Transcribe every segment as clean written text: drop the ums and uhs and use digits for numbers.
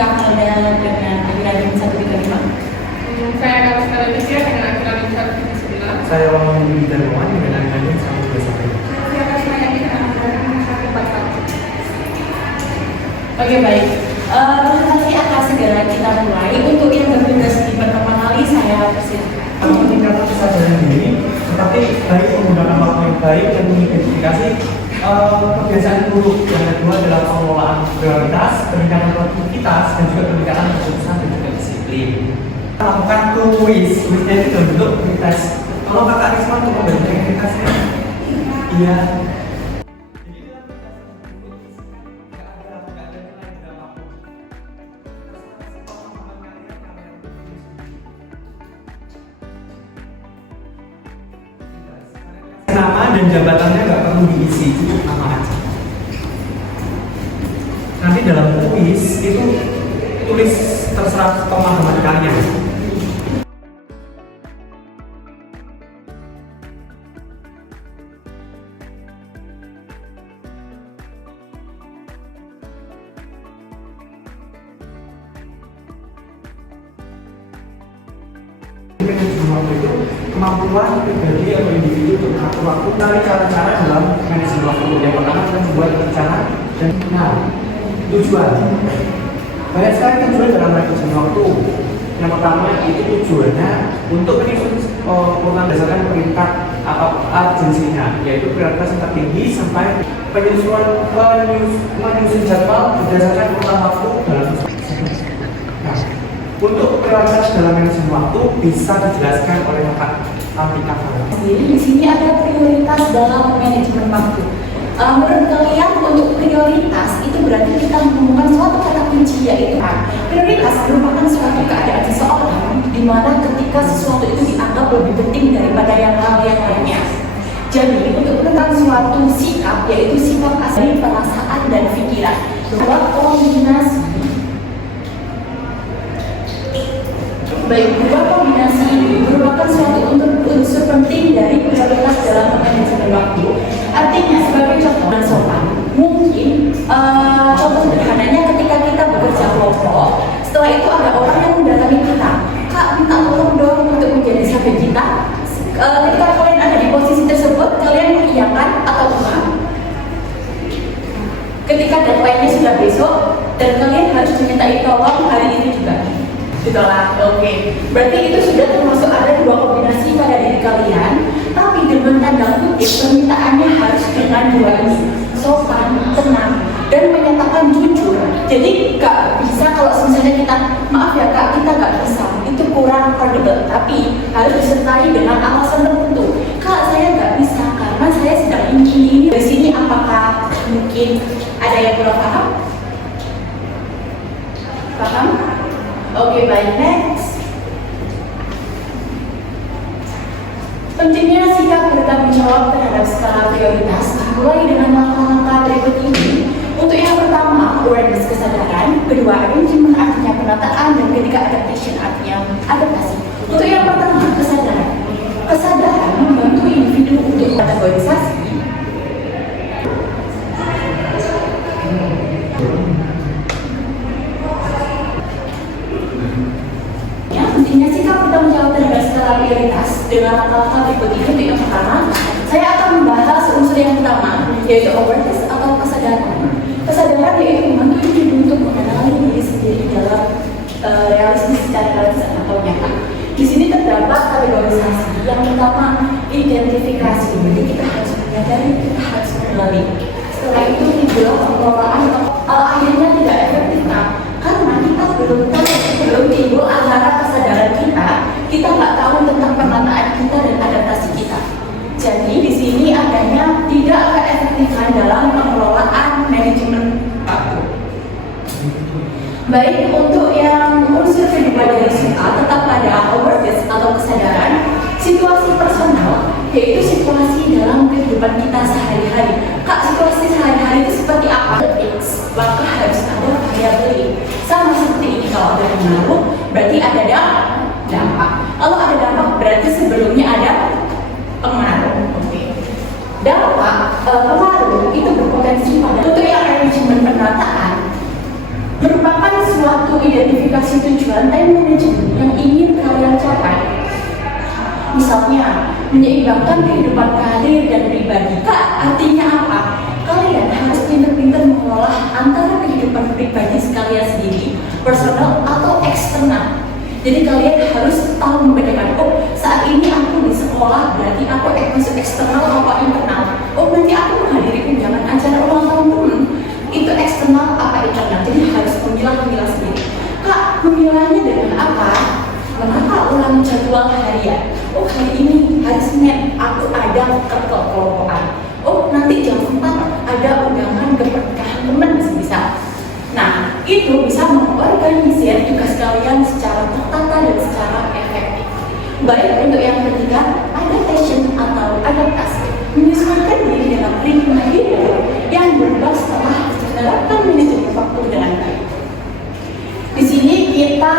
nikah Anda dengan akhir-akhir 135? Saya Karisma Leticia dengan akhir-akhir 139. Saya Wahyudi Darmawan dengan akhir-akhir 121. Saya Karisma Yani dengan akhir-akhir 141. Oke, baik. Presentasi akan segera kita mulai. Untuk yang bertugas di pertama kali saya persilakan. Meningkatkan kesadaran diri, tetapi baik menggunakan waktu yang baik dan mengidentifikasi kebiasaan buruk. Yang kedua adalah pengelolaan prioritas, peningkatan produktivitas, dan juga peningkatan keputusan dan juga disiplin. Kita lakukan kuis itu dalam bentuk tes. Kalau Kakak Risma untuk membantu tesnya? Iya. Nama dan jabatannya nggak perlu diisi, cukup nama aja. Nanti dalam kuis itu tulis terserah pemahaman kalian. Waktu itu kemampuan pribadi atau individu untuk mengatur waktu dari cara-cara dalam manajemen waktu. Yang pertama kita membuat rencana dan tujuan. Banyak sekali tujuan dalam manajemen waktu. Yang pertama itu tujuannya untuk menyusun berdasarkan peringkat atau urgensinya, yaitu prioritas yang tertinggi sampai menyusun jadwal berdasarkan urutan waktu dalam untuk prioritas dalam manajemen waktu bisa dijelaskan oleh Kakak Atika. Jadi di sini ada prioritas dalam manajemen waktu. Menurut kalian untuk prioritas itu berarti kita menemukan suatu kata kunci, yaitu prioritas merupakan suatu keadaan seseorang di mana ketika sesuatu itu dianggap lebih penting daripada hal yang lainnya. Jadi untuk menentukan suatu sikap, yaitu sikap asli perasaan dan pikiran. Dua kombinasi. Baik, dua kombinasi ini merupakan suatu unsur penting dari prioritas dalam manajemen waktu. Artinya, sebagai contoh dan sopan, mungkin contoh sederhananya ketika kita bekerja kelompok, setelah itu ada orang yang mendatangi kita, Kak, minta tolong dong untuk menjadi sahabat kita. Ketika kalian ada di posisi tersebut, kalian mengiyakan atau enggak? Ketika deadline-nya sudah besok dan kalian harus dimintai tolong hari ini juga. Ditolak, oke. Berarti itu sudah termasuk ada dua kombinasi pada diri kalian, tapi dengan tanda kutip permintaannya harus dengan dua ini, sopan, tenang, dan menyatakan jujur. Jadi gak bisa kalau misalnya kita, maaf ya kak, kita gak bisa, itu kurang kredibel, tapi harus disertai dengan alasan tertentu. Kak, saya gak bisa karena saya sedang ini. Di sini apakah mungkin ada yang kurang paham? Paham? Oke, baik, next. Pentingnya sikap bertanggung jawab terhadap skala prioritas dimulai dengan langkah-langkah berikut ini. Untuk yang pertama, awareness kesadaran. Kedua, arrangement artinya penataan, dan ketiga, adaptation artinya adaptasi. Untuk yang pertama, kesadaran. Kesadaran membantu individu untuk kategorisasi. Pentingnya sikap bertanggung jawab terhadap skala prioritas dengan langkah-langkah berikut ini. Untuk yang pertama, saya akan membahas unsur yang pertama, yaitu awareness atau kesadaran. Kesadaran yaitu membantu individu untuk mengenali diri sendiri dalam realistis secara realistis atau nyata. Di sini terdapat kategorisasi. Yang pertama, identifikasi. Jadi kita harus menyadari, kita harus mengenali. Setelah itu timbul pengelolaan akhirnya tidak efektif, karena kita belum timbul antara kesadaran kita nggak tahu tentang penataan kita dan adaptasi kita. Jadi di sini adanya tidak keefektifan dalam pengelolaan manajemen waktu. Baik, untuk yang unsur kedua dari SUTA tetap pada awareness atau kesadaran, situasi personal, yaitu situasi dalam kehidupan kita sehari-hari. Kak, situasi sehari-hari itu seperti apa? Maka harus ada variabel. Sama seperti ini, kalau ada pengaruh, berarti ada dampak. Kalau ada dampak, berarti sebelumnya ada pengaruh. Oke. Dampak, pengaruh itu berpotensi pada. Untuk yang arrangement penataan, merupakan suatu misalnya menyeimbangkan kehidupan karir dan pribadi. Kak, artinya apa? Kalian harus pintar-pintar mengolah antara kehidupan pribadi sekalian sendiri, personal atau eksternal. Jadi kalian harus tahu membedakan, oh saat ini aku di sekolah berarti aku masuk eksternal apa internal. Oh berarti aku menghadiri undangan acara ulang tahun temen, itu eksternal apa internal. Jadi harus memilah sendiri. Kak, memilahnya dengan apa? Menata ulang jadwal harian. Oh hari ini hari Senin aku ada kekelompokan. Oh nanti jam 4 ada undangan ke pernikahan teman bisa. Nah itu bisa mengorganisir tugas kalian secara tertata dan secara efektif. Baik untuk yang ketiga, adaptation atau adaptasi, menyesuaikan diri dengan lingkungan hidup yang berubah setelah menerapkan manajemen waktu dengan baik. Di sini kita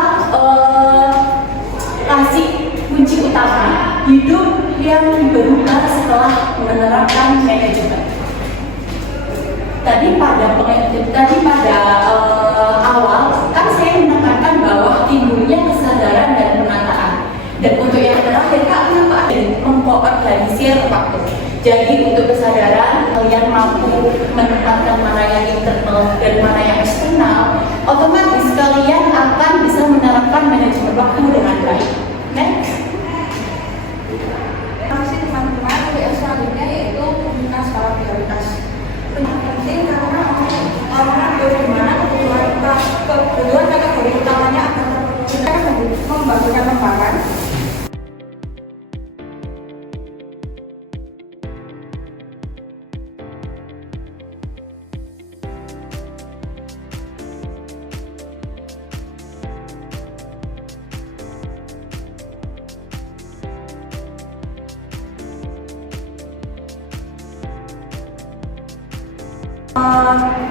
kasih kunci utama hidup yang berubah setelah menerapkan manajemen. Tadi pada awal kan saya menekankan bahwa timbulnya kesadaran dan penataan. Dan untuk yang terakhir Kak, kenapa ada mengorganisir waktu? Jadi untuk kesadaran kalian mampu menempatkan mana yang internal dan mana yang eksternal, otomatis kalian akan bisa menerapkan manajemen waktu dengan baik. Next. Terima kasih teman-teman. Untuk yang selanjutnya yaitu pembukaan skala prioritas. Penting karena orang bagaimana kebutuhan kategori utamanya akan terpenuhi membagikan tembakan.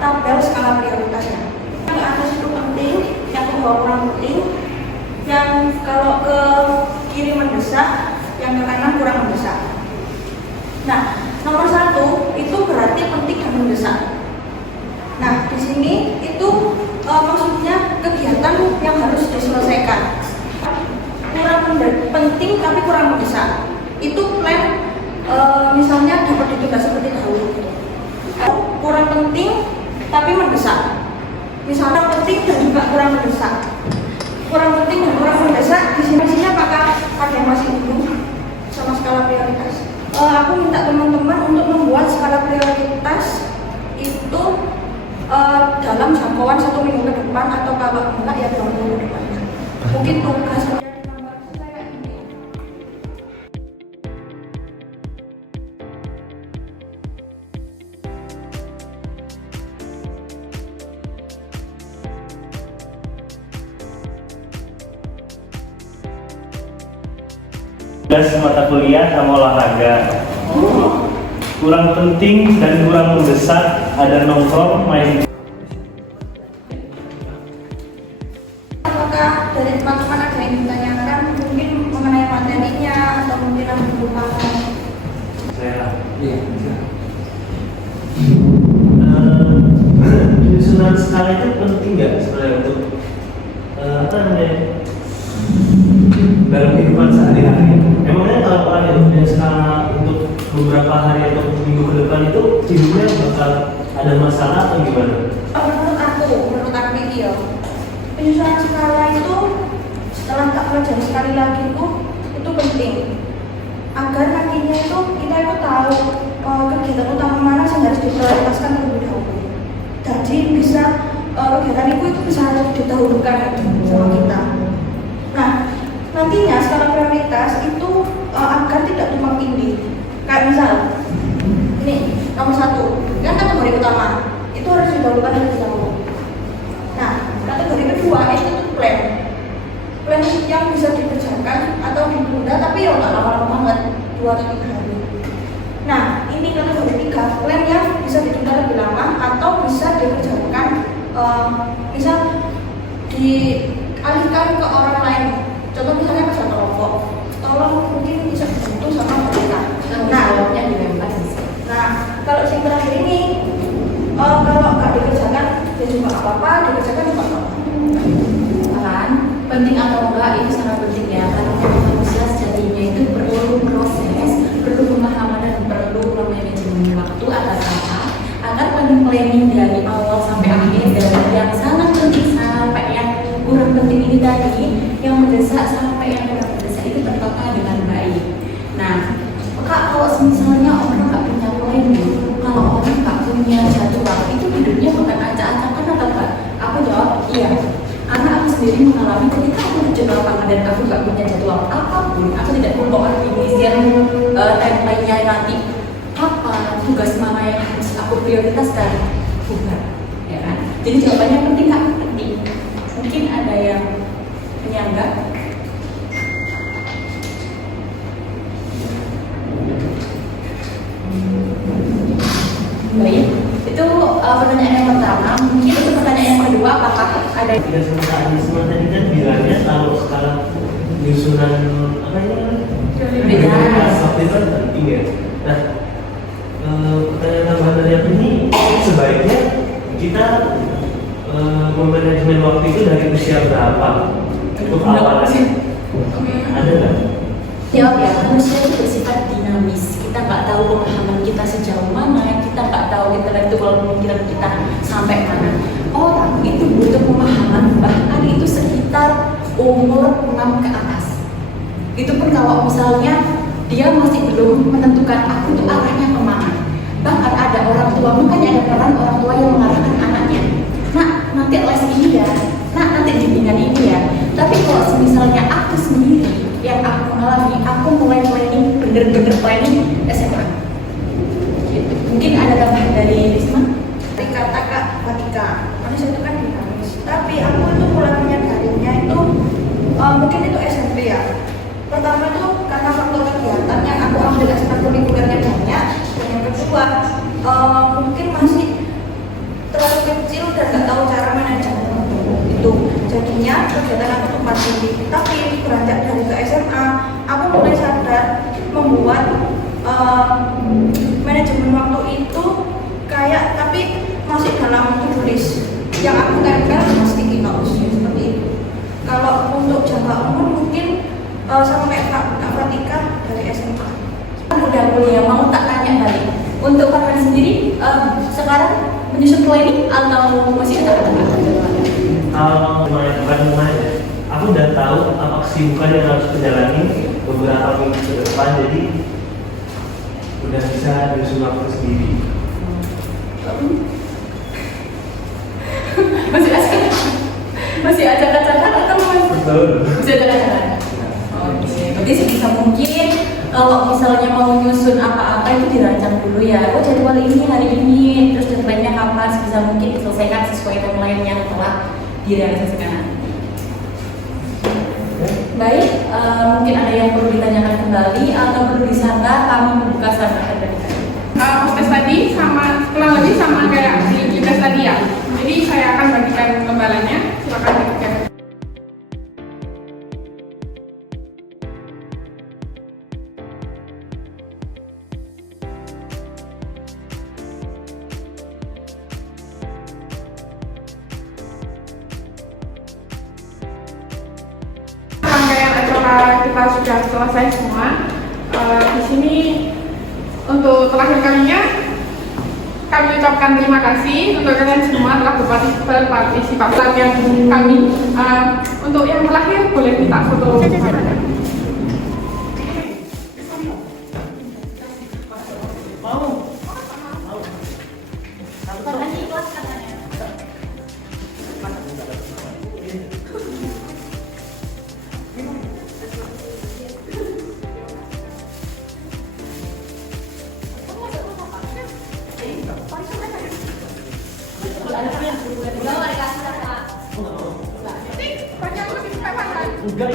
Tabel skala prioritasnya. Yang atas itu penting, yang ke bawah kurang penting, yang kalau ke kiri mendesak, yang ke kanan kurang mendesak. Nah, nomor 1 itu berarti penting dan mendesak. Nah, di sini itu maksudnya kegiatan yang harus diselesaikan. Kurang penting tapi kurang mendesak. Itu plan misalnya dapat ditunda seperti dahulu. Kurang penting tapi mendesak. Misalnya penting dan juga kurang mendesak. Kurang penting dan kurang mendesak. Di sini apakah ada yang masih bingung sama skala prioritas? Aku minta teman-teman untuk membuat skala prioritas itu dalam jangkauan 1 minggu ke depan atau kalau enggak ya 2 minggu ke depan. Mungkin tugas mata kuliah sama olahraga. Kurang penting dan kurang mendesak ada nongkrong main. Apakah dari teman-teman ada yang ditanyakan mungkin mengenai materinya atau mungkin ada melupakan? Saya Iya. penyusunan skala itu penting nggak sebenarnya untuk apa namanya dalam kehidupan sehari-hari? Emangnya kalau orang yang punya skala untuk beberapa hari atau minggu ke depan itu hidupnya bakal ada masalah atau gimana? Menurut aku ini ya, penyusunan skala itu setelah tak pelajari sekali lagi itu penting agar nantinya itu kita itu tahu kegiatan utama mana yang harus diprioritaskan terlebih dahulu. Jadi bisa kegiatan itu bisa didahulukan sama kita. Nah, nantinya skala prioritas itu agar tidak tumpang tindih. Kayak misal, ini nomor 1, kan kategori utama itu harus didahulukan terlebih dahulu. Nah, kategori kedua itu plan yang bisa dikerjakan atau ditunda tapi ya nggak lama-lama banget, 2 atau 3 hari. Nah, ini kategori 3, plan yang bisa ditunda lebih lama atau bisa dikerjakan misal dialihkan ke orang lain. Contoh misalnya ke satu kelompok, tolong mungkin bisa dibantu sama mereka. Nah, kalau yang terakhir ini kalau nggak dikerjakan ya juga nggak apa-apa, dikerjakan juga nggak apa-apa. Kan penting atau enggak itu sangat penting ya, karena manusia sejatinya itu perlu proses, perlu pemahaman dan perlu manajemen waktu agar apa? Agar planning dari awal sampai akhir, dari yang sangat penting sampai yang kurang penting ini tadi, yang mendesak sampai yang kurang mendesak itu tertata dengan baik. Nah, Kak, kalau misalnya orang nggak punya planning, kalau orang nggak punya jadwal, itu hidupnya bukan acak-acakan atau enggak? Aku jawab iya. Karena aku sendiri mengalami ketika aku mencoba lapangan dan aku nggak punya jadwal apapun, aku tidak perlu organisir template-nya nanti apa tugas mana yang harus aku prioritaskan, bukan, ya kan? Jadi jawabannya penting nggak penting. Mungkin ada yang menyanggah. Baik, itu pertanyaan yang pertama. Mungkin untuk pertanyaan yang kedua, apakah ada Tidak semata tadi kan bilangnya kalau sekarang penyusunan apa ini? Prioritas. Waktu itu kan penting ya. Nah, pertanyaan tambahan dari aku ini sebaiknya kita memanajemen waktu itu dari usia berapa? Untuk apa? Ada nggak? Jawab ya, manusia itu bersifat dinamis. Kita nggak tahu pemahaman kita sejauh mana, kita nggak tahu intelektual pemikiran kita sampai mana. Orang itu butuh pemahaman, bahkan itu sekitar umur 6 ke atas. Itu pun kalau misalnya dia masih belum menentukan aku tuh arahnya kemana. Bahkan ada orang tua, makanya ada peran orang tua yang mengarahkan anaknya. Nah, nanti les ini ya, nah nanti bimbingan ini ya. Tapi kalau misalnya aku sendiri yang aku mengalami, aku mulai planning, bener-bener planning SMA. Gitu. Mungkin ada tambahan dari Risma? Kata Kak Fatika, manusia itu kan dinamis. Tapi aku itu mulai menyadarinya itu mungkin itu SMP ya. Pertama itu karena faktor kegiatan yang aku ambil ekstrakurikulernya banyak. Dan yang kedua mungkin masih terlalu kecil dan nggak tahu cara manajemen itu. Jadinya kegiatan aku tempat tinggi. Tapi beranjak dari ke SMA, aku mulai sadar membuat manajemen waktu itu kayak tapi masih dalam to-do list yang aku tempel di sticky notes seperti itu. Kalau untuk jangka umur mungkin sama kayak Kak Fatika dari SMA. Udah kuliah, mau tak tanya balik. Untuk Kak sendiri, sekarang menyusun planning atau masih ada kata-kata? Lumayan. Aku udah tahu apa kesibukan yang harus dijalani beberapa minggu ke depan, jadi udah bisa nyusun waktu sendiri. Masih ada kata-kata atau Betul. masih ada kata-kata? Oke, berarti sebisa mungkin kalau misalnya mau nyusun apa-apa itu dirancang dulu ya. Oh jadwal ini hari ini, terus deadline-nya kapan, sebisa mungkin diselesaikan sesuai timeline yang telah direalisasikan nanti. Baik, mungkin ada yang perlu ditanyakan kembali atau perlu disangka kami membuka sanggahan dari kami. Tes tadi sama kurang lebih sama kayak di tes tadi ya. Jadi saya akan bagikan lembarannya. Silakan dibagikan. Rangkaian acara kita sudah selesai semua. Di sini untuk terakhir kalinya kami ucapkan terima kasih untuk kalian semua telah berpartisipasi pelatihan kami. Untuk yang terakhir boleh minta foto. Enggak.